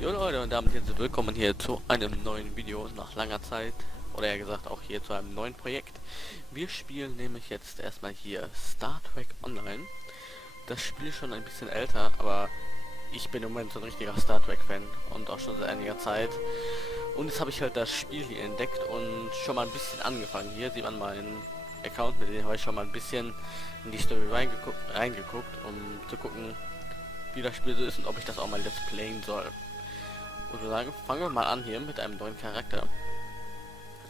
Jo Leute, und damit herzlich willkommen hier zu einem neuen Video nach langer Zeit, oder eher gesagt auch hier zu einem neuen Projekt. Wir spielen nämlich jetzt erstmal hier Star Trek Online. Das Spiel ist schon ein bisschen älter, aber ich bin im Moment so ein richtiger Star Trek Fan und auch schon seit einiger Zeit. Und jetzt habe ich halt das Spiel hier entdeckt und schon mal ein bisschen angefangen. Hier sieht man meinen Account, mit dem habe ich schon mal ein bisschen in die Story reingeguckt, um zu gucken, wie das Spiel so ist und ob ich das auch mal let's playen soll. Und wir sagen, fangen wir mal an hier mit einem neuen Charakter.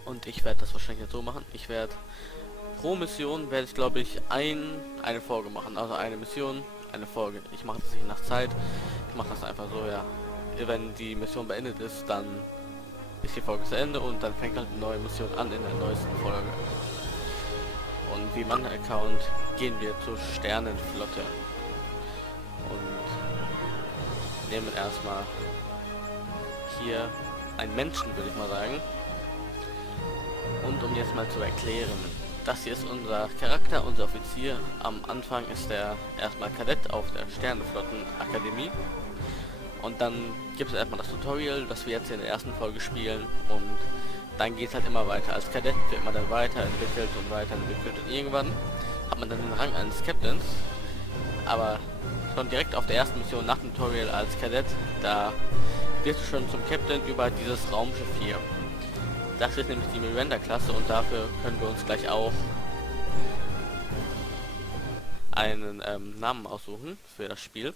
Und ich werde das wahrscheinlich jetzt so machen. Ich werde pro Mission werde ich glaube ich eine Folge machen. Also eine Mission, eine Folge. Ich mache das nicht nach Zeit. Ich mache das einfach so, ja. Wenn die Mission beendet ist, dann ist die Folge zu Ende und dann fängt halt eine neue Mission an in der neuesten Folge. Und wie mein Account gehen wir zur Sternenflotte. Und nehmen erstmal hier einen Menschen, würde ich mal sagen. Und um jetzt mal zu erklären, das hier ist unser Charakter, unser Offizier. Am Anfang ist er erstmal Kadett auf der Sternenflottenakademie. Und dann gibt es erstmal das Tutorial, das wir jetzt hier in der ersten Folge spielen. Und dann geht es halt immer weiter. Als Kadett wird man dann weiterentwickelt und weiterentwickelt. Und irgendwann hat man dann den Rang eines Captains. Aber schon direkt auf der ersten Mission nach dem Tutorial als Kadett, da wirst du schon zum Captain über dieses Raumschiff hier. Das ist nämlich die Miranda-Klasse und dafür können wir uns gleich auch einen Namen aussuchen für das Spiel.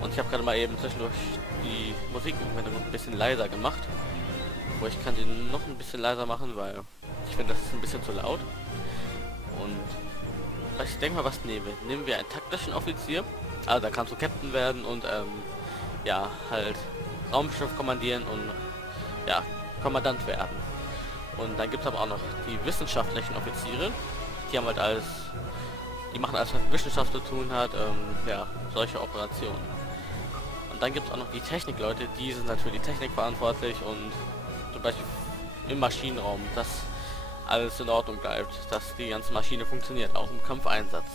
Und ich habe gerade mal eben zwischendurch die Musik im Hintergrund ein bisschen leiser gemacht. Wo ich kann sie noch ein bisschen leiser machen, weil ich finde, das ist ein bisschen zu laut. Und ich denke mal, was nehmen wir? Nehmen wir einen taktischen Offizier. Also da kannst du Captain werden und ja, halt Raumschiff kommandieren und ja, Kommandant werden. Und dann gibt es aber auch noch die wissenschaftlichen Offiziere. Die haben halt die machen alles, was mit Wissenschaft zu tun hat, ja, solche Operationen. Und dann gibt es auch noch die Technikleute, die sind halt für die Technik verantwortlich und zum Beispiel im Maschinenraum, dass alles in Ordnung bleibt, dass die ganze Maschine funktioniert, auch im Kampfeinsatz.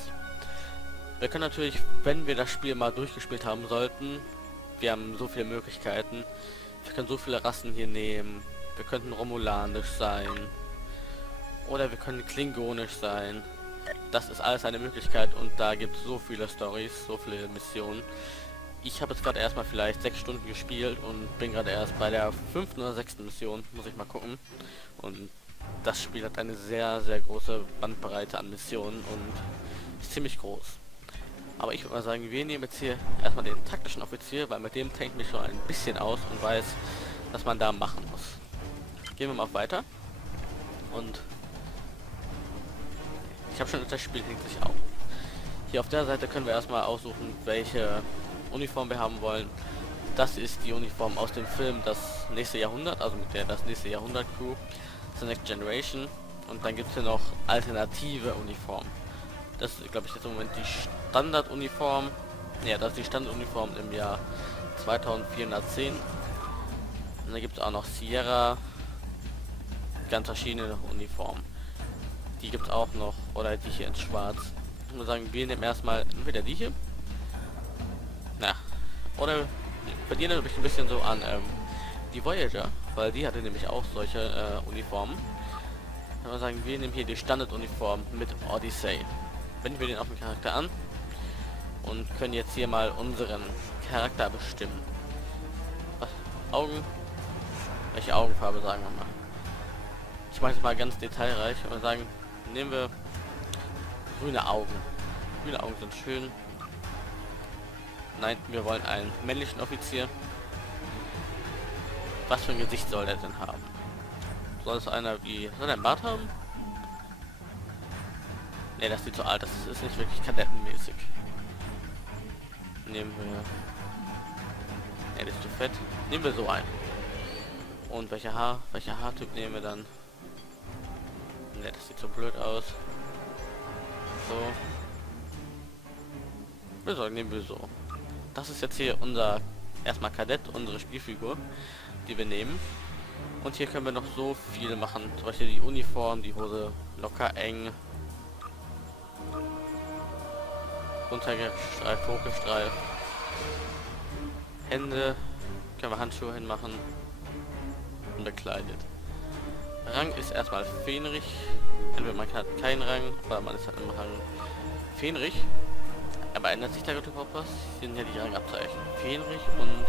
Wir können natürlich, wenn wir das Spiel mal durchgespielt haben sollten, wir haben so viele Möglichkeiten, wir können so viele Rassen hier nehmen, wir könnten romulanisch sein oder wir können klingonisch sein. Das ist alles eine Möglichkeit und da gibt es so viele Stories, so viele Missionen. Ich habe jetzt gerade erstmal vielleicht 6 Stunden gespielt und bin gerade erst bei der 5. oder 6. Mission, muss ich mal gucken. Und das Spiel hat eine sehr, sehr große Bandbreite an Missionen und ist ziemlich groß. Aber ich würde mal sagen, wir nehmen jetzt hier erstmal den taktischen Offizier, weil mit dem kennt ich mich schon ein bisschen aus und weiß, was man da machen muss. Gehen wir mal auf weiter. Und ich habe schon das Spiel hängt sich auf. Hier auf der Seite können wir erstmal aussuchen, welche Uniform wir haben wollen. Das ist die Uniform aus dem Film Das nächste Jahrhundert, also mit der Das nächste Jahrhundert Crew, The Next Generation. Und dann gibt es hier noch alternative Uniformen. Das ist, glaube ich, jetzt im Moment die Standarduniform. Ja, das ist die Standarduniform im Jahr 2410. Und dann gibt es auch noch Sierra, ganz verschiedene Uniformen. Die gibt es auch noch, oder die hier in schwarz. Ich muss sagen, wir nehmen erstmal entweder die hier. Na, oder bei dir nämlich ein bisschen so an die Voyager, weil die hatte nämlich auch solche Uniformen. Kann man sagen, wir nehmen hier die Standarduniform mit Odyssey. Wenden wir den auf den Charakter an und können jetzt hier mal unseren Charakter bestimmen. Was? Augen? Welche Augenfarbe sagen wir mal? Ich mache es mal ganz detailreich und sagen, nehmen wir grüne Augen. Grüne Augen sind schön. Nein, wir wollen einen männlichen Offizier. Was für ein Gesicht soll der denn haben? Soll es einer wie... Soll er einen Bart haben? Ne, das sieht so alt, das ist nicht wirklich kadettenmäßig. Nehmen wir... Ne, das ist zu fett. Nehmen wir so ein. Und welcher Haartyp nehmen wir dann? Ne, das sieht so blöd aus. So. Wir sagen, nehmen wir so. Das ist jetzt hier unser erstmal Kadett, unsere Spielfigur, die wir nehmen. Und hier können wir noch so viel machen. Zum Beispiel die Uniform, die Hose locker eng. Runtergestreift, hochgestreift. Hände Können wir Handschuhe hinmachen. Und bekleidet. Rang ist erstmal Fähnrich. Entweder man hat keinen Rang, oder man ist halt im Rang Fähnrich. Aber ändert sich da gerade überhaupt was? Sind ja die Rangabzeichen. Fähnrich und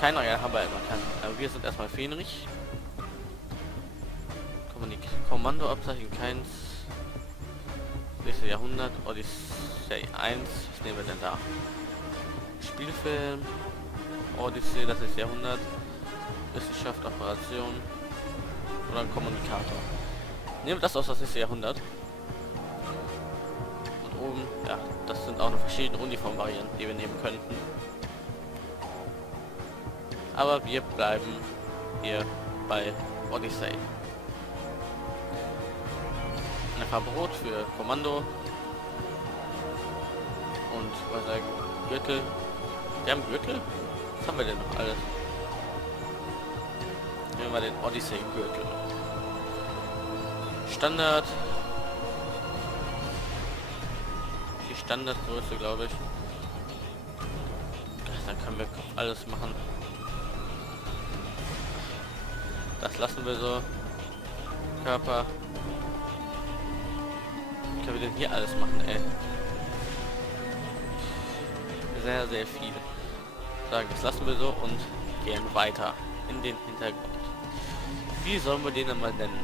kein Rang haben wir immer keinen. Aber wir sind erstmal Fähnrich. Kommandoabzeichen keins. Nächstes Jahrhundert, Odyssey 1. Was nehmen wir denn da? Spielfilm, Odyssey, das ist Jahrhundert. Wissenschaft, Operation. Oder ein Kommunikator. Nehmen wir das aus, das ist Jahrhundert. Und oben, ja, das sind auch noch verschiedene Uniformvarianten, die wir nehmen könnten. Aber wir bleiben hier bei Odyssey. Ein Verbot für Kommando. Und was sagen, Gürtel. Wir haben Gürtel? Was haben wir denn noch alles? Nehmen wir den Odyssey Gürtel. Standard. Die Standardgröße, glaube ich. Dann können wir alles machen. Das lassen wir so. Körper. Was können wir denn hier alles machen, ey? Sehr, sehr viel. Sagen, das lassen wir so und gehen weiter in den Hintergrund. Wie sollen wir den denn mal nennen?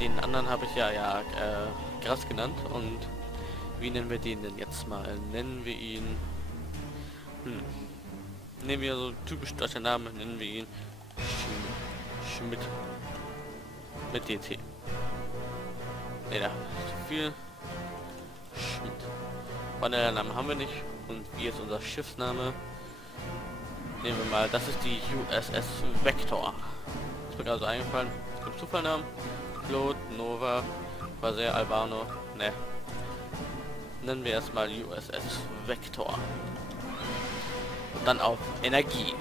Den anderen habe ich ja Gras genannt und wie nennen wir den denn jetzt mal? Nennen wir ihn... Nehmen wir so typisch deutscher Name, nennen wir ihn Schmidt. Mit DT. Ne, da ist zu viel. Schmidt. Wandernamen haben wir nicht. Und wie ist unser Schiffsname? Nehmen wir mal, das ist die USS Vector. Ist mir gerade so eingefallen. Es gibt Zufallnamen. Claude, Nova, Vaser, Albano. Ne. Nennen wir erstmal USS Vector. Und dann auf Energie.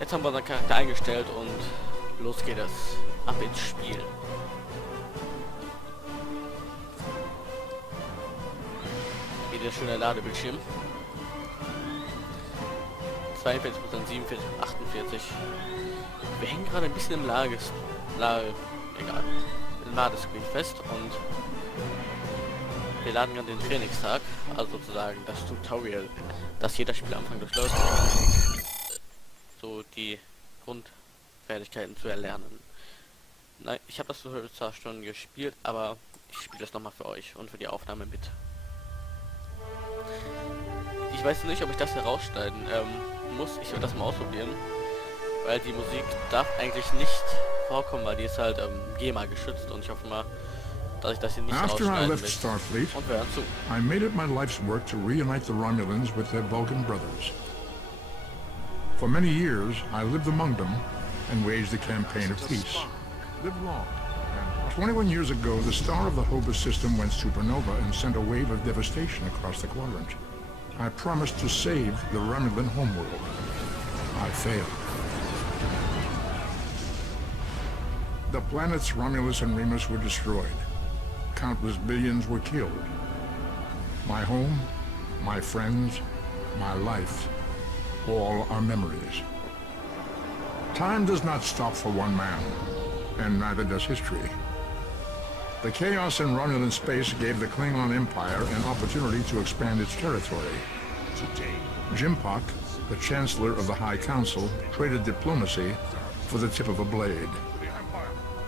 Jetzt haben wir unseren Charakter eingestellt und los geht es. Ab ins Spiel. Wieder schöner Ladebildschirm. 42%, 47, 48. Wir hängen gerade ein bisschen im im Ladescreen fest und wir laden gerade den Trainingstag, also sozusagen das Tutorial, das jeder Spielanfang durchläuft, so die Grundfertigkeiten zu erlernen. Nein, ich habe das zwar schon gespielt, aber ich spiele das nochmal für euch und für die Aufnahme mit. Ich weiß nicht, ob ich das herausschneiden muss. Ich werde das mal ausprobieren, weil die Musik darf eigentlich nicht vorkommen, weil die ist halt GEMA geschützt und ich hoffe mal, dass ich das hier nicht rausschneiden will. Und wir hören zu. I made it my life's work to reunite the Romulans with their Vulcan brothers. For many years, I lived among them and waged a campaign of peace. Live long. 21 years ago, the star of the Hobus system went supernova and sent a wave of devastation across the quadrant. I promised to save the Romulan homeworld. I failed. The planets Romulus and Remus were destroyed. Countless billions were killed. My home, my friends, my life, all are memories. Time does not stop for one man, and neither does history. The chaos in Romulan space gave the Klingon Empire an opportunity to expand its territory. Jimpak, the Chancellor of the High Council, traded diplomacy for the tip of a blade.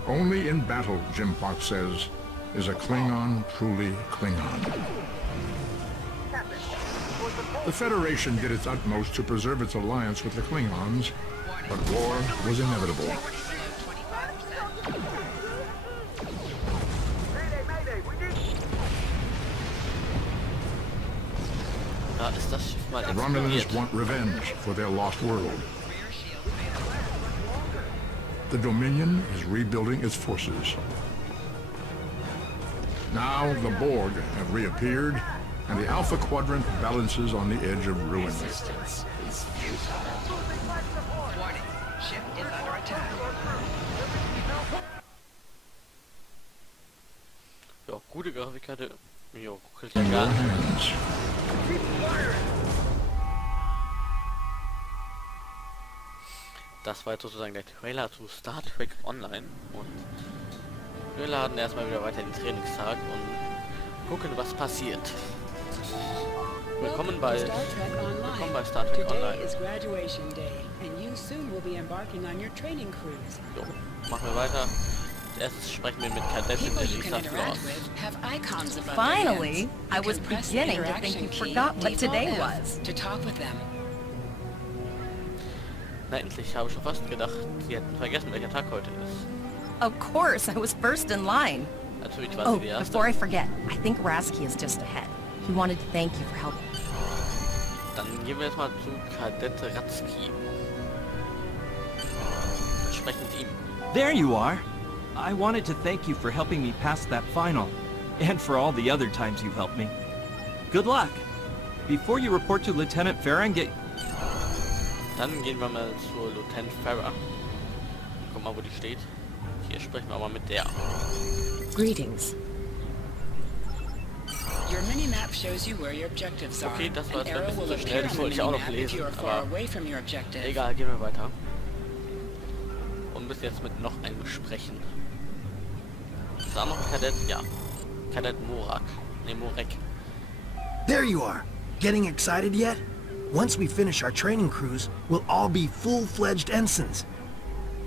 Only in battle, Jimpak says, is a Klingon truly Klingon. The Federation did its utmost to preserve its alliance with the Klingons, but war was inevitable. Ist das Schiff mal The Romulans want revenge for their lost world. The Dominion is rebuilding its forces. Now the Borg have reappeared, and the Alpha Quadrant balances on the edge of ruin. Resistance is futile. Warning, ship is under attack. Ja, gute Grafikkarte. Jo, guckt ja gar nicht. Das war jetzt sozusagen der Trailer zu Star Trek Online. Und wir laden erstmal wieder weiter den Trainingstag und gucken, was passiert. Willkommen bei Star Trek Online. Jo, machen wir weiter. Als erstes sprechen wir mit Kadettin Elisa Floss. Finally, I was beginning to think you forgot what today was. Na endlich, habe ich schon fast gedacht, Sie hätten vergessen, welcher Tag heute ist. Of course, I was first in line. Natürlich war Oh, sie die Erste. before I forget, I think Rasky is just ahead. He wanted to thank you for helping. Dann gehen wir jetzt mal zu Kadett Ratzki. Wir sprechen mit ihm. There you are. I wanted to thank you for helping me pass that final, and for all the other times you've helped me. Good luck. Before you report to Lieutenant Farah and get... Dann gehen wir mal zu Lieutenant Farah. Guck mal, wo die steht. Hier sprechen wir mal mit der. Greetings. Your mini-map shows you where your objectives are. Okay, das war An jetzt ein arrow bisschen will zu schnell, appear das on wollte the ich auch noch minimap if you lesen, are far aber away from your objective. egal, gehen wir weiter. Und müssen jetzt mit noch einem sprechen. Ist da noch ein Kadett? Ja. Kadett Morak. Ne, Morek. There you are. Getting excited yet? Once we finish our training cruise, we'll all be full-fledged ensigns.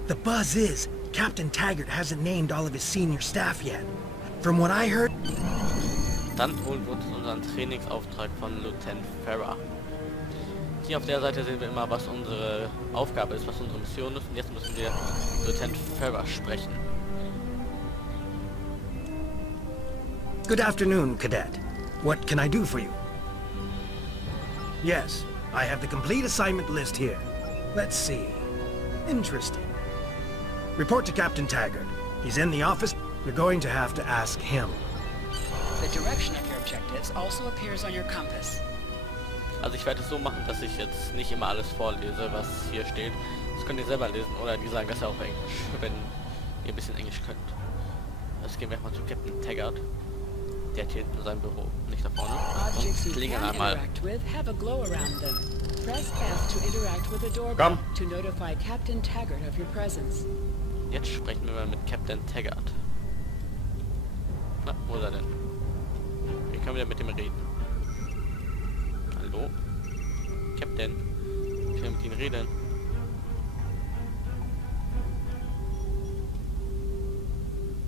The buzz is, Captain Taggart hasn't named all of his senior staff yet. From what I heard... Dann holen wir uns unseren Trainingsauftrag von Lieutenant Farah. Hier auf der Seite sehen wir immer, was unsere Aufgabe ist, was unsere Mission ist. Und jetzt müssen wir Lieutenant Farah sprechen. Good afternoon, Cadet. What can I do for you? Yes, I have the complete assignment list here. Let's see. Interesting. Report to Captain Taggart. He's in the office. You're going to have to ask him. The direction of your objectives also appears on your compass. Also ich werde es so machen, dass ich jetzt nicht immer alles vorlese, was hier steht. Das könnt ihr selber lesen oder die sagen das ja auf Englisch, wenn ihr ein bisschen Englisch könnt. Jetzt gehen wir mal zu Captain Taggart. Der hat hier hinten sein Büro, nicht da vorne. Objects you Und klingeln can einmal. interact with have a glow around them. Press F to interact with the doorbell to notify Captain Taggart of your presence. Jetzt sprechen wir mal mit Captain Taggart. Na, wo ist er denn? Wir können wieder mit ihm reden. Hallo? Captain? Ich will mit ihm reden.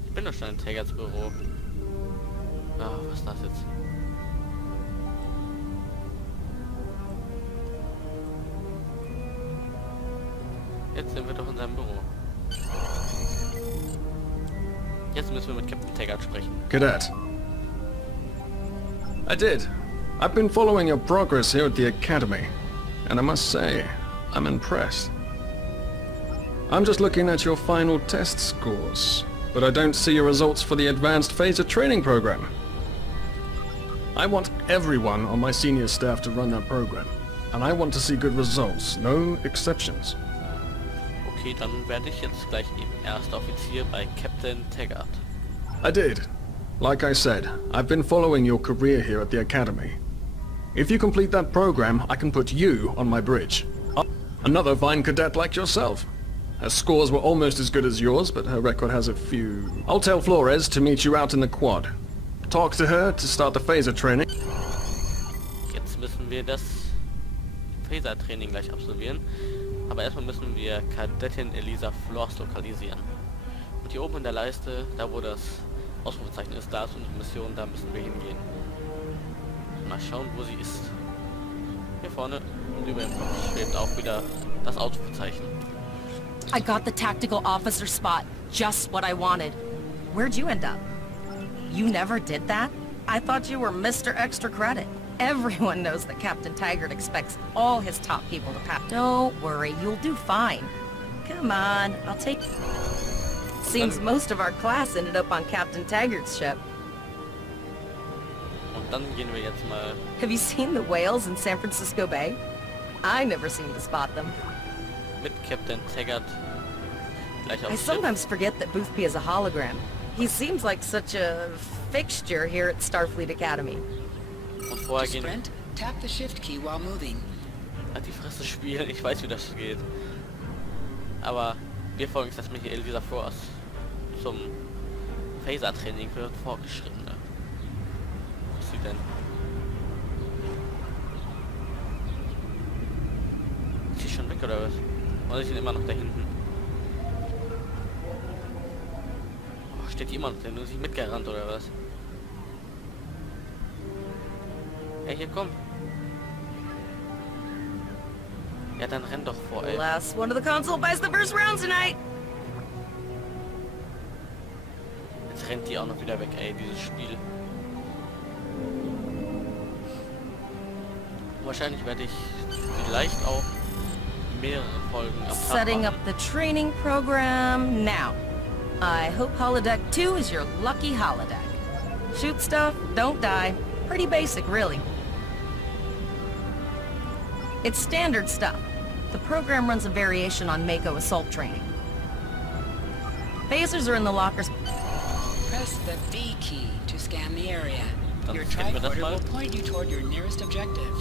Ich bin doch schon in Taggarts Büro. Ah, was ist das jetzt? Jetzt sind wir doch in seinem Büro. Jetzt müssen wir mit Captain Taggart sprechen. Cadet. I did. I've been following your progress here at the Academy, and I must say, I'm impressed. I'm just looking at your final test scores, but I don't see your results for the Advanced Phaser Training Program. I want everyone on my senior staff to run that program, and I want to see good results, no exceptions. Okay, dann werde ich jetzt gleich eben erster Offizier bei Captain Taggart. I did. Like I said, I've been following your career here at the Academy. If you complete that program, I can put you on my bridge. Another fine cadet like yourself. Her scores were almost as good as yours, but her record has a few... I'll tell Flores to meet you out in the quad. Talk to her to start the phaser training. Jetzt müssen wir das Phaser-Training gleich absolvieren. Aber erstmal müssen wir Kadettin Elisa Floss lokalisieren. Und hier oben in der Leiste, da wo das Ausrufezeichen ist, da ist unsere Mission, da müssen wir hingehen. Mal schauen, wo sie ist. Hier vorne und über dem Kopf schwebt auch wieder das Ausrufezeichen. I got the tactical officer spot. Just what I wanted. Where'd you end up? You never did that? I thought you were Mr. Extra Credit. Everyone knows that Captain Taggart expects all his top people to pass. Don't worry, you'll do fine. Come on, I'll take... Seems most of our class ended up on Captain Taggart's ship. Und dann gehen wir jetzt mal Have you seen the whales in San Francisco Bay? I never seem to spot them. mit Captain Taggart gleich I aufs Schiff. sometimes forget that Boothby is a hologram. He seems like such a fixture here at Starfleet Academy. Und To vorher gehen sprint, tap the shift key while moving. halt die Fresse spielen. Ich weiß, wie das geht. Aber wir folgen jetzt erstmal hier Elisa Force zum Phaser-Training für Fortgeschrittene. Was ist sie denn? Ist sie schon weg oder was? Oder ist sie immer noch da hinten? Oh, steht die immer noch da? Nur ist sie mitgerannt oder was? Hey, hier komm. Ja, dann renn doch vor, ey. Last one of the console buys the first round tonight. Jetzt rennt die auch noch wieder weg, ey, dieses Spiel. Wahrscheinlich werde ich vielleicht auch mehrere Folgen am Tag Setting up machen. the training program now. I hope holodeck 2 is your lucky holodeck. Shoot stuff, don't die. Pretty basic, really. It's standard stuff. The program runs a variation on Mako assault training. Phasers are in the lockers. Press the V key to scan the area. Dann Your scannen wir das tricorder mal. will point you toward your nearest objective.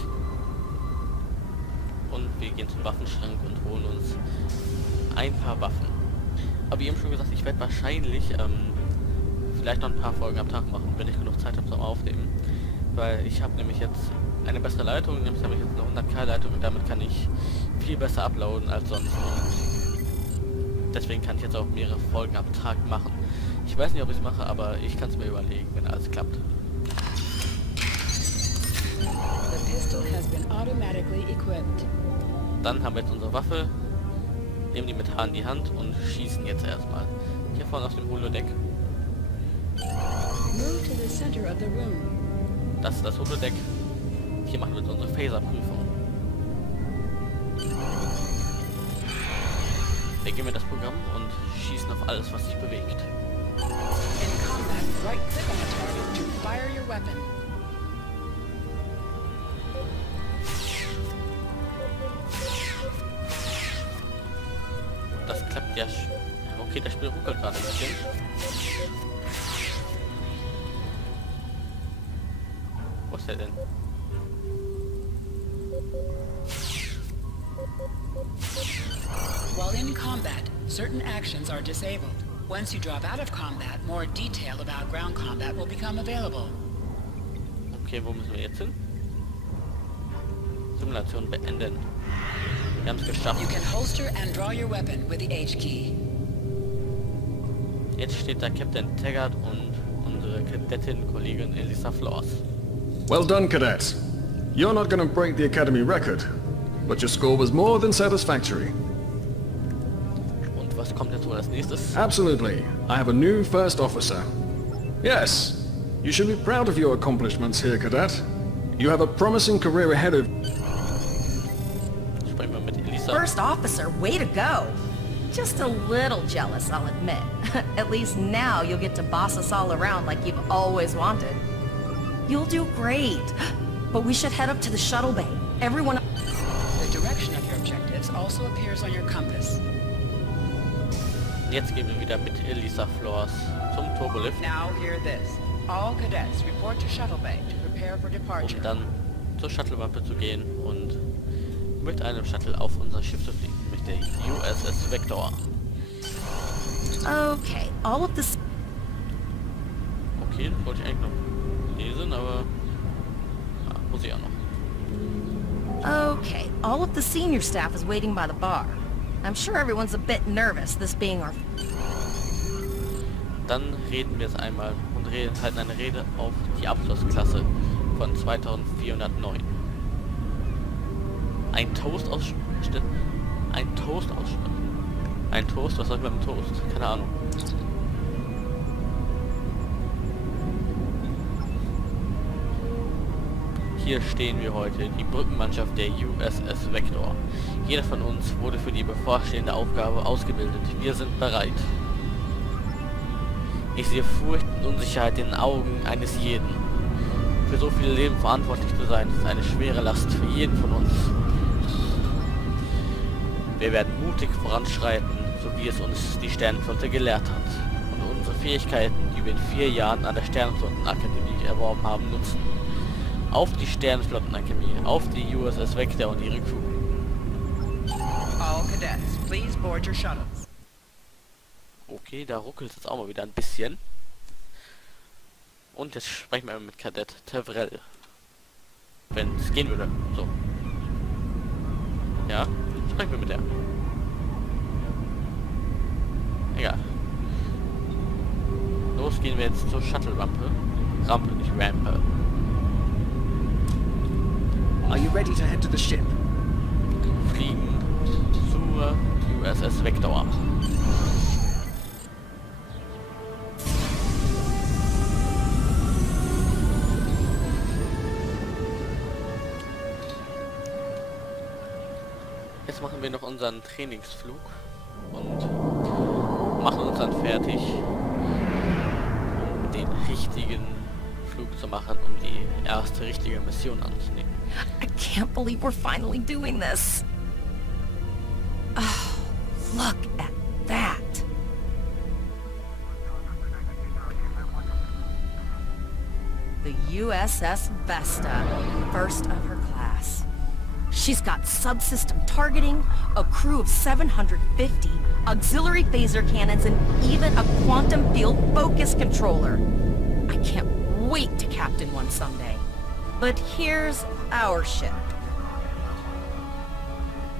Und wir gehen zum Waffenschrank und holen uns ein paar Waffen. Aber wie eben schon gesagt, ich werde wahrscheinlich vielleicht noch ein paar Folgen am Tag machen, wenn ich genug Zeit habe zum Aufnehmen. Weil ich habe nämlich jetzt eine bessere Leitung, nämlich habe ich jetzt eine 100K Leitung und damit kann ich viel besser uploaden als sonst. Und deswegen kann ich jetzt auch mehrere Folgen am Tag machen. Ich weiß nicht, ob ich es mache, aber ich kann es mir überlegen, wenn alles klappt. The pistol has been automatically equipped. Dann haben wir jetzt unsere Waffe, nehmen die mit H in die Hand und schießen jetzt erstmal. Hier vorne aus dem Holodeck. Move to the center of the room. Das ist das Holodeck. Hier machen wir jetzt unsere Phaser-Prüfung. Hier gehen wir das Programm und schießen auf alles, was sich bewegt. In combat, right-click on the target to fire your weapon. Das klappt ja. Okay, das Spiel ruckelt gerade ein bisschen. Wo ist der denn? While in combat, certain actions are disabled. Once you drop out of combat, more detail about ground combat will become available. Okay, wo müssen wir jetzt hin? Simulation beenden. Wir haben es geschafft. You can holster and draw your weapon with the H key. Jetzt steht da Captain Taggart und unsere Kadettin-Kollegin Elisa Flores. Well done, cadets. You're not going to break the Academy record, but your score was more than satisfactory. Und was kommt jetzt wohl als nächstes? Absolutely. I have a new first officer. Yes, you should be proud of your accomplishments here, cadet. You have a promising career ahead of... Sprechen wir mit Elisa. First officer, way to go. Just a little jealous, I'll admit. At least now you'll get to boss us all around like you've always wanted. You'll do great. But we should head up to the shuttle bay. Everyone... The direction of your objectives also appears on your compass. Jetzt gehen wir wieder mit Elisa Flores zum Turbolift, Now hear this. All cadets report to shuttle bay to prepare for um departure. dann zur Shuttle-Wampe zu gehen und mit einem Shuttle auf unser Schiff zu fliegen, mit der USS Vector. Okay, all of this... Okay, das wollte ich eigentlich noch lesen, aber muss ich auch noch. Okay, all of the senior staff is waiting by the bar. I'm sure everyone's a bit nervous, this being our... Dann reden wir es einmal und halten eine Rede auf die Abschlussklasse von 2409. Ein Toast aussprechen. Ein Toast aussprechen. Ein Toast? Was soll ich mit dem Toast? Keine Ahnung. Hier stehen wir heute, die Brückenmannschaft der USS Vector. Jeder von uns wurde für die bevorstehende Aufgabe ausgebildet. Wir sind bereit. Ich sehe Furcht und Unsicherheit in den Augen eines jeden. Für so viele Leben verantwortlich zu sein, ist eine schwere Last für jeden von uns. Wir werden mutig voranschreiten, so wie es uns die Sternenflotte gelehrt hat. Und unsere Fähigkeiten, die wir in 4 Jahren an der Sternenflottenakademie erworben haben, nutzen. Auf die Sternenflottenakademie, auf die USS Vector und ihre Crew. All All cadets, please board your shuttles. Okay, da ruckelt es jetzt auch mal wieder ein bisschen. Und jetzt sprechen wir mit Kadett Tevrell. Wenn es gehen würde. So. Ja, sprechen wir mit der. Egal. Los gehen wir jetzt zur Shuttle-Rampe. Rampe, nicht Rampe. Are you ready to head to the ship? Fliegen zur USS Vector. Jetzt machen wir noch unseren Trainingsflug und machen uns dann fertig, um den richtigen Flug zu machen, um die erste richtige Mission anzunehmen. I can't believe we're finally doing this. Oh, look at that. The USS Vesta, first of her class. She's got subsystem targeting, a crew of 750, auxiliary phaser cannons, and even a quantum field focus controller. I can't wait to captain one someday. But here's our ship.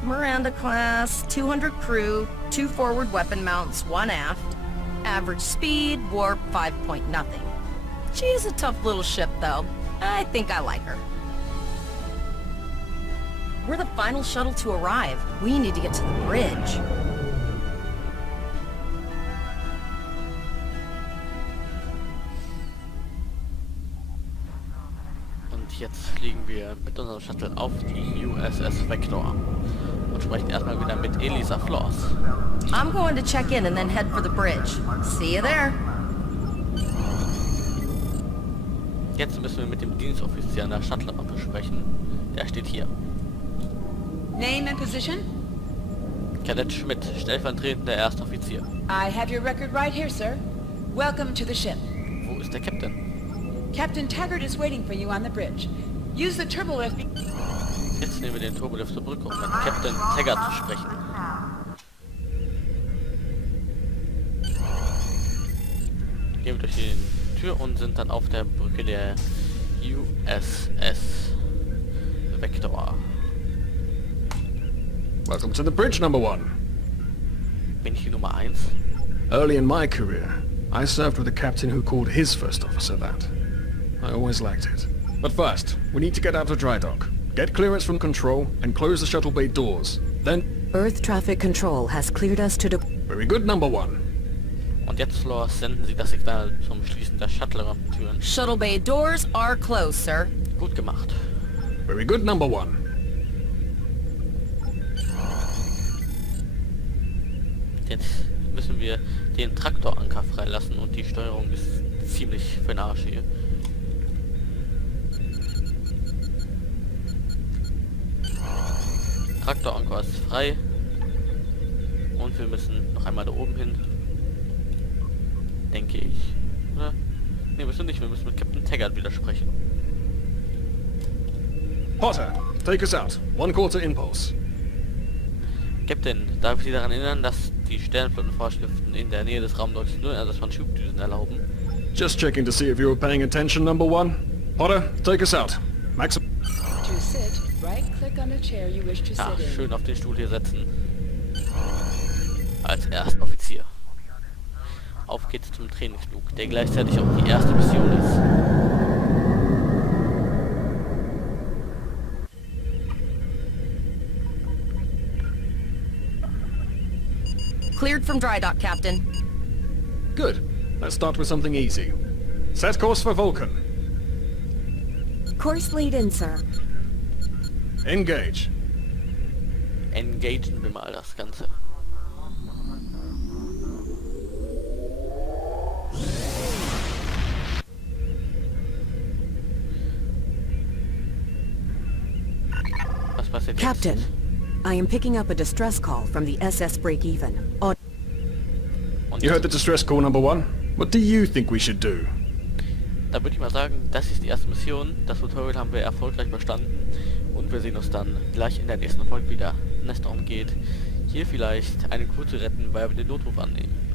Miranda class, 200 crew, 2 forward weapon mounts, 1 aft. Average speed, warp 5.0. She's a tough little ship though. I think I like her. We're the final shuttle to arrive. We need to get to the bridge. Und jetzt fliegen wir mit unserem Shuttle auf die USS Vector und sprechen erstmal wieder mit Elisa Floss. I'm going to check in and then head for the bridge. See you there. Jetzt müssen wir mit dem Dienstoffizier an der Shuttle-Rampe sprechen. Der steht hier. Name and position? Kadett Schmidt, stellvertretender Erstoffizier. I have your record right here, sir. Welcome to the ship. Wo ist der Captain? Captain Taggart is waiting for you on the bridge. Use the turbolift. Jetzt nehmen wir den Turbolift zur Brücke, um mit Captain Taggart zu sprechen. Gehen wir durch die Tür und sind dann auf der Brücke der USS Vector. Welcome to the bridge, number 1. Bin ich die Nummer 1? Early in my career, I served with a captain who called his first officer that. I always liked it. But first, we need to get out of dry dock, get clearance from control, and close the shuttle bay doors. Then... Earth traffic control has cleared us to... Very good, number 1. Und jetzt, Floss, senden Sie das Signal zum Schließen der Shuttle-Rampentüren. Shuttle bay doors are closed, sir. Gut gemacht. Very good, number 1. Jetzt müssen wir den Traktoranker freilassen und die Steuerung ist ziemlich für den Arsch hier. Traktoranker ist frei und wir müssen noch einmal da oben hin. Denke ich. Oder? Ne, müssen wir nicht. Wir müssen mit Captain Taggart wieder sprechen. Potter, take us out. 1/4 impulse. Captain, darf ich Sie daran erinnern, dass die Sternflottenvorschriften in der Nähe des Raumdocks nur Einsatz von Schubdüsen erlauben? Just checking to see if you were paying attention, number 1. Potter, take us out. Max... To sit, right-click on the chair you wish to Ja, sit in. schön auf den Stuhl hier setzen. Als Erstoffizier. Auf geht's zum Trainingsflug, der gleichzeitig auch die erste Mission ist. Cleared from dry dock, Captain. Good. Let's start with something easy. Set course for Vulcan. Course lead in, sir. Engage. Engagen wir mal das Ganze. Was passiert Captain, jetzt? I am picking up a distress call from the SS Break-Even. Und You heard the distress call, number 1? What do you think we should do? Da würde ich mal sagen, das ist die erste Mission. Das Tutorial haben wir erfolgreich bestanden. Und wir sehen uns dann gleich in der nächsten Folge wieder. Wenn es darum geht, hier vielleicht einen Crew zu retten, weil wir den Notruf annehmen.